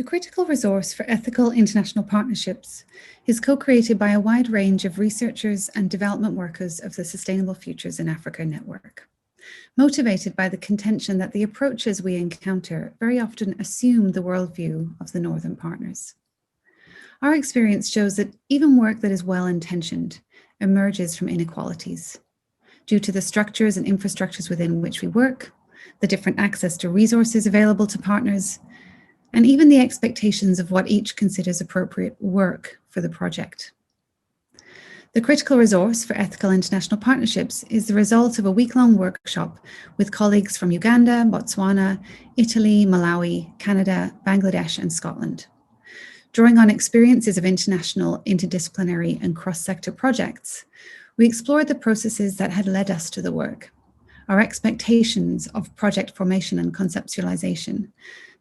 The Critical Resource for Ethical International Partnerships is co-created by a wide range of researchers and development workers of the Sustainable Futures in Africa Network, motivated by the contention that the approaches we encounter very often assume the worldview of the Northern partners. Our experience shows that even work that is well-intentioned emerges from inequalities due to the structures and infrastructures within which we work, the different access to resources available to partners, and even the expectations of what each considers appropriate work for the project. The Critical Resource for Ethical International Partnerships is the result of a week-long workshop with colleagues from Uganda, Botswana, Italy, Malawi, Canada, Bangladesh, and Scotland. Drawing on experiences of international, interdisciplinary, and cross-sector projects, we explored the processes that had led us to the work, our expectations of project formation and conceptualization,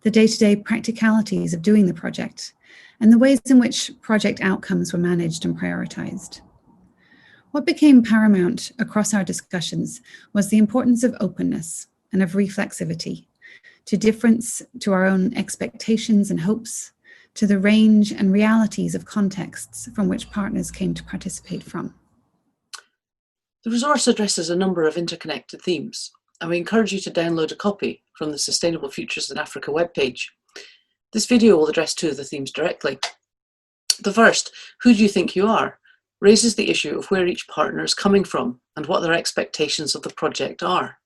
the day-to-day practicalities of doing the project, and the ways in which project outcomes were managed and prioritized. What became paramount across our discussions was the importance of openness and of reflexivity, to difference to our own expectations and hopes, to the range and realities of contexts from which partners came to participate from. The resource addresses a number of interconnected themes, and we encourage you to download a copy from the Sustainable Futures in Africa webpage. This video will address two of the themes directly. The first, who do you think you are, raises the issue of where each partner is coming from and what their expectations of the project are.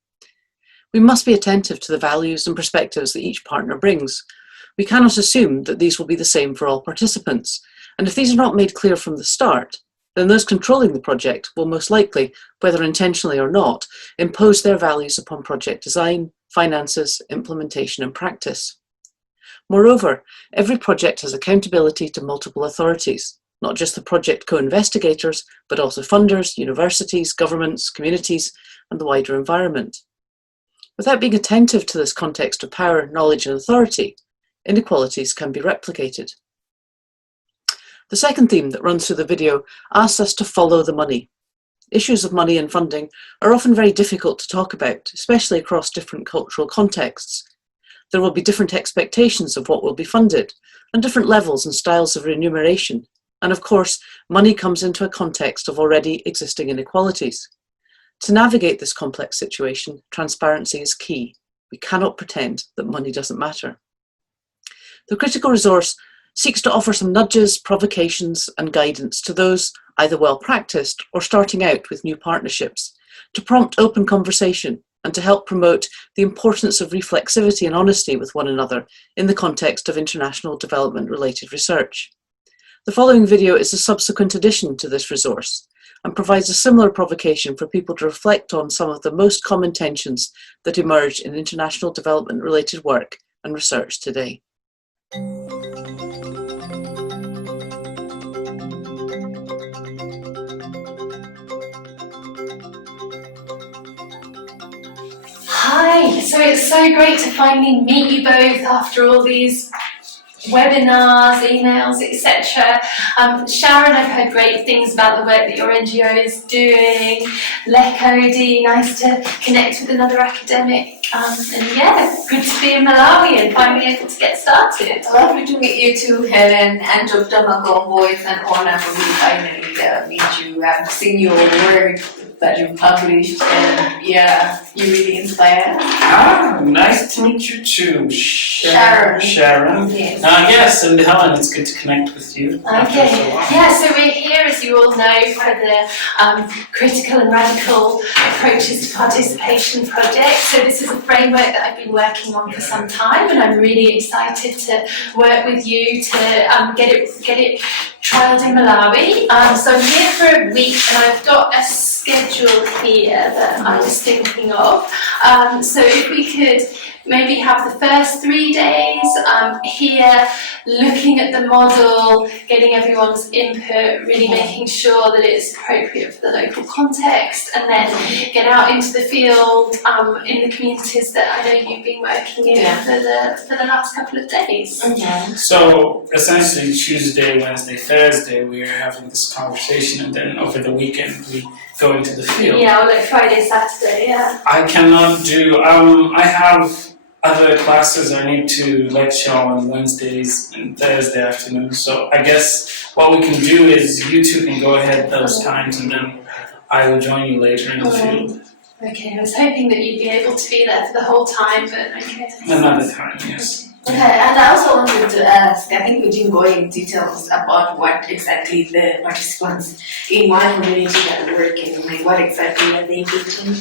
We must be attentive to the values and perspectives that each partner brings. We cannot assume that these will be the same for all participants, and if these are not made clear from the start, then those controlling the project will most likely, whether intentionally or not, impose their values upon project design, finances, implementation, and practice. Moreover, every project has accountability to multiple authorities, not just the project co-investigators, but also funders, universities, governments, communities, and the wider environment. Without being attentive to this context of power, knowledge, and authority, inequalities can be replicated. The second theme that runs through the video asks us to follow the money. Issues of money and funding are often very difficult to talk about, especially across different cultural contexts. There will be different expectations of what will be funded, and different levels and styles of remuneration. And of course, money comes into a context of already existing inequalities. To navigate this complex situation, transparency is key. We cannot pretend that money doesn't matter. The Critical Resource seeks to offer some nudges, provocations, and guidance to those either well practiced or starting out with new partnerships, to prompt open conversation and to help promote the importance of reflexivity and honesty with one another in the context of international development-related research. The following video is a subsequent addition to this resource and provides a similar provocation for people to reflect on some of the most common tensions that emerge in international development-related work and research today. Hi, so it's so great to finally meet you both after all these webinars, emails, etc. Sharon, I've heard great things about the work that your NGO is doing. Lekodi, nice to connect with another academic. And yeah, good to be in Malawi and finally able to get started. Lovely to meet you too, Helen and Dr. Magombo. It's an honor for me to finally meet you. I've seen your work that you've published, and yeah, you really inspire. Nice to meet you too, Sharon. Yes. Yes, and Helen, it's good to connect with you. Okay. Yeah, so we're here, as you all know, for the Critical and Radical Approaches to Participation project. So this is a framework that I've been working on for some time, and I'm really excited to work with you to get it trialled in Malawi. So I'm here for a week, and I've got a schedule here that I was thinking of. So if we could maybe have the first 3 days here, looking at the model, getting everyone's input, really making sure that it's appropriate for the local context, and then get out into the field in the communities that I know you've been working in for the last couple of days. Okay. So essentially Tuesday, Wednesday, Thursday we are having this conversation, and then over the weekend we go into the field. Yeah, or like Friday, Saturday, yeah. I cannot do, I have other classes I need to lecture on Wednesdays and Thursday afternoon. So I guess what we can do is you two can go ahead those times, and then I will join you later in the field. Okay, I was hoping that you'd be able to be there for the whole time, but okay. Another time, yes. Okay, and I also wanted to ask, I think we didn't go in details about what exactly the participants in one community that work in, like what exactly are they doing?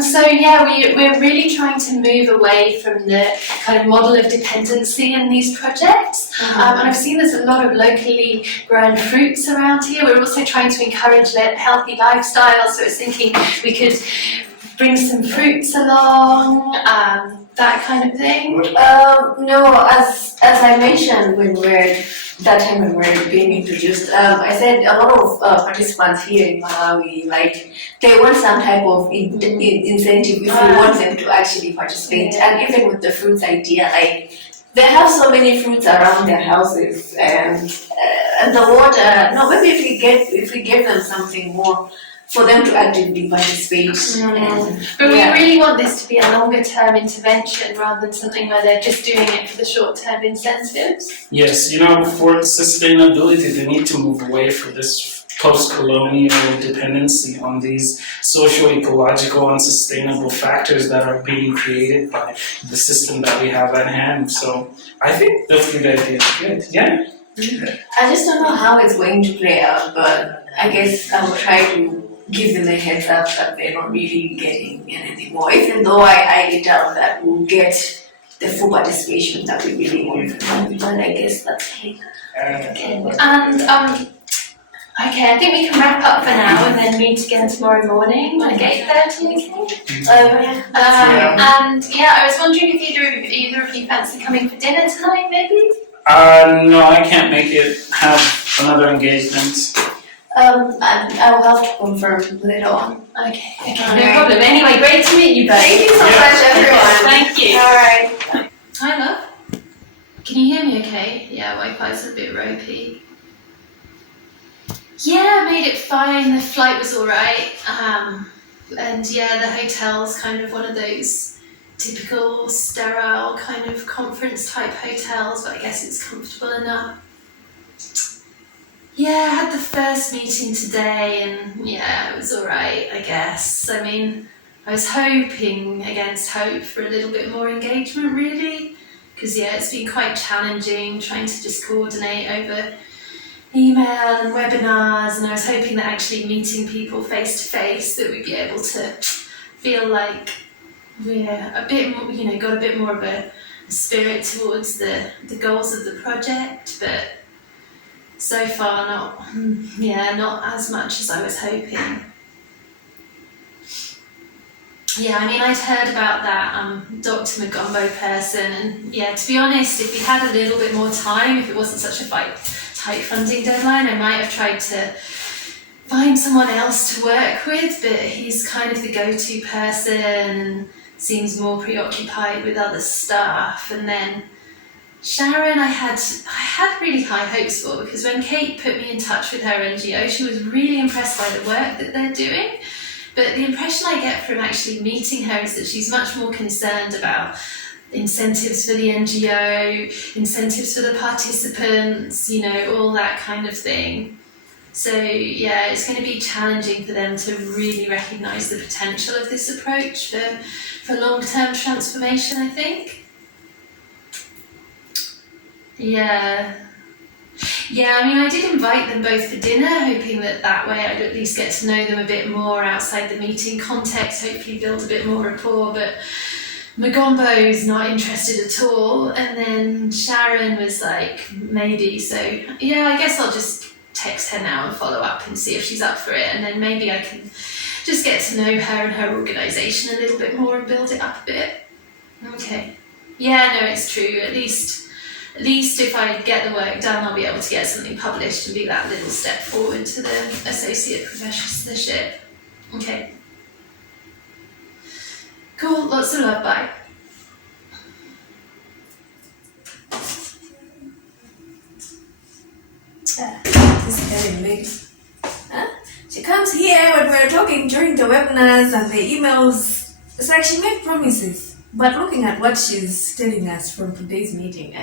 So yeah, we're really trying to move away from the kind of model of dependency in these projects. And I've seen there's a lot of locally grown fruits around here. We're also trying to encourage healthy lifestyles, so I was thinking we could bring some fruits along, that kind of thing. No, as I mentioned when we were being introduced, I said a lot of participants here in Malawi, like they want some type of incentive if we want them to actually participate. And even with the fruits idea, like they have so many fruits around their houses, and the water. No, maybe if we give them something more for them to actively participate. But we really want this to be a longer term intervention rather than something where they're just doing it for the short term incentives. Yes, for sustainability, they need to move away from this post-colonial dependency on these socio-ecological and sustainable factors that are being created by the system that we have at hand. So I think the food idea is good. Yeah. I just don't know how it's going to play out, but I guess I will try to give them a heads up that they're not really getting anything more, even though I doubt that we'll get the full participation that we really want from them, but I guess that's it. Okay. And okay, I think we can wrap up for now and then meet again tomorrow morning, like 8:30, okay? And yeah, I was wondering if either of you fancy coming for dinner tonight, maybe? No, I can't make it. Have another engagement. I will have to confirm later on. Okay, no problem. Anyway, great to meet you both. Thank you so much, everyone. Thank you. Alright. Hi, love. Can you hear me okay? Yeah, Wi-Fi's a bit ropey. Yeah, I made it fine. The flight was alright. And yeah, the hotel's kind of one of those typical sterile kind of conference type hotels, but I guess it's comfortable enough. Yeah, I had the first meeting today and yeah, it was alright, I guess. I mean, I was hoping against hope for a little bit more engagement really, because yeah, it's been quite challenging trying to just coordinate over email and webinars, and I was hoping that actually meeting people face to face that we'd be able to feel like we're a bit more, got a bit more of a spirit towards the goals of the project, but so far not as much as I was hoping. Yeah, I mean, I'd heard about that Dr. Magombo person, and yeah, to be honest, if we had a little bit more time, if it wasn't such a tight funding deadline, I might have tried to find someone else to work with, but he's kind of the go-to person and seems more preoccupied with other stuff. And then Sharon, I had really high hopes for, because when Kate put me in touch with her NGO, she was really impressed by the work that they're doing. But the impression I get from actually meeting her is that she's much more concerned about incentives for the NGO, incentives for the participants, all that kind of thing. So yeah, it's going to be challenging for them to really recognise the potential of this approach for long-term transformation, I think. Yeah, I mean, I did invite them both for dinner, hoping that way I'd at least get to know them a bit more outside the meeting context, hopefully build a bit more rapport, but Magombo's not interested at all, and then Sharon was like, maybe, so yeah, I guess I'll just text her now and follow up and see if she's up for it, and then maybe I can just get to know her and her organisation a little bit more and build it up a bit. Okay. Yeah, no, it's true. At least if I get the work done, I'll be able to get something published and be that little step forward to the associate professorship. Okay. Cool, lots of love, bye. This is very late. Huh? She comes here when we're talking during the webinars and the emails. It's like she made promises. But looking at what she's telling us from today's meeting,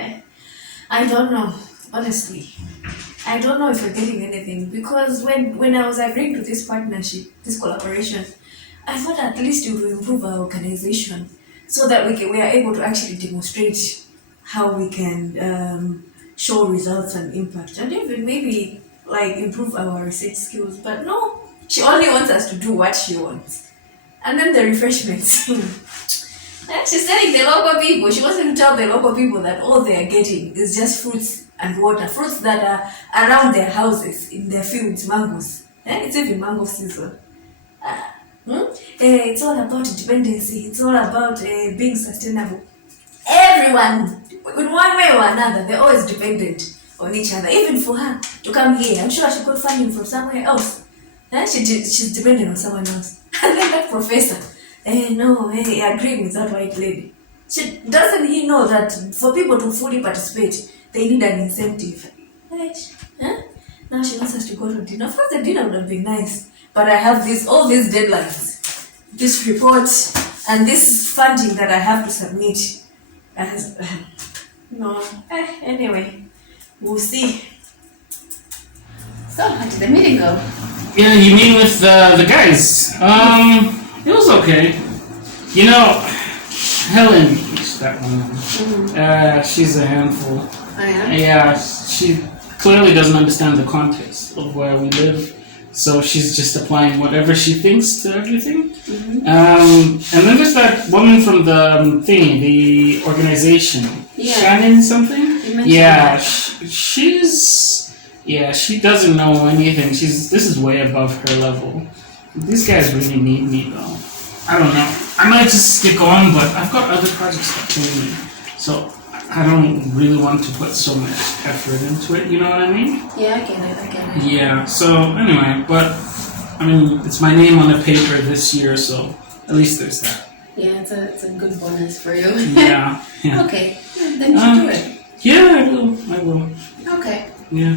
I don't know, honestly. I don't know if we're getting anything, because when I was agreeing to this partnership, this collaboration, I thought at least it would improve our organization so that we are able to actually demonstrate how we can show results and impact, and even maybe like improve our research skills. But no, she only wants us to do what she wants. And then the refreshments. She's telling the local people, she wants to tell the local people that all they are getting is just fruits and water, fruits that are around their houses, in their fields, mangoes. It's even mango season. It's all about dependency, it's all about being sustainable. Everyone, in one way or another, they're always dependent on each other. Even for her to come here, I'm sure she got funding from somewhere else. She's dependent on someone else. And then that professor, agreeing with that white lady. Doesn't he know that for people to fully participate, they need an incentive? Right? Now she wants us to go to dinner. Of course, the dinner would have been nice, but I have all these deadlines, this report, and this funding that I have to submit. Anyway, we'll see. So, how did the meeting go? Yeah, you mean with the guys? It was okay. You know, Helen, that one, she's a handful. Oh, yeah? Yeah, she clearly doesn't understand the context of where we live, so she's just applying whatever she thinks to everything. And then there's that woman from the the organization, Shannon something. Yeah, she doesn't know anything. This is way above her level. These guys really need me though. I don't know. I might just stick on, but I've got other projects that kill me, so I don't really want to put so much effort into it. You know what I mean? Yeah, I get it. Yeah. So anyway, but I mean, it's my name on the paper this year, so at least there's that. Yeah, it's a good bonus for you. Yeah. Okay, then you should do it. Yeah, I will. Okay. Yeah.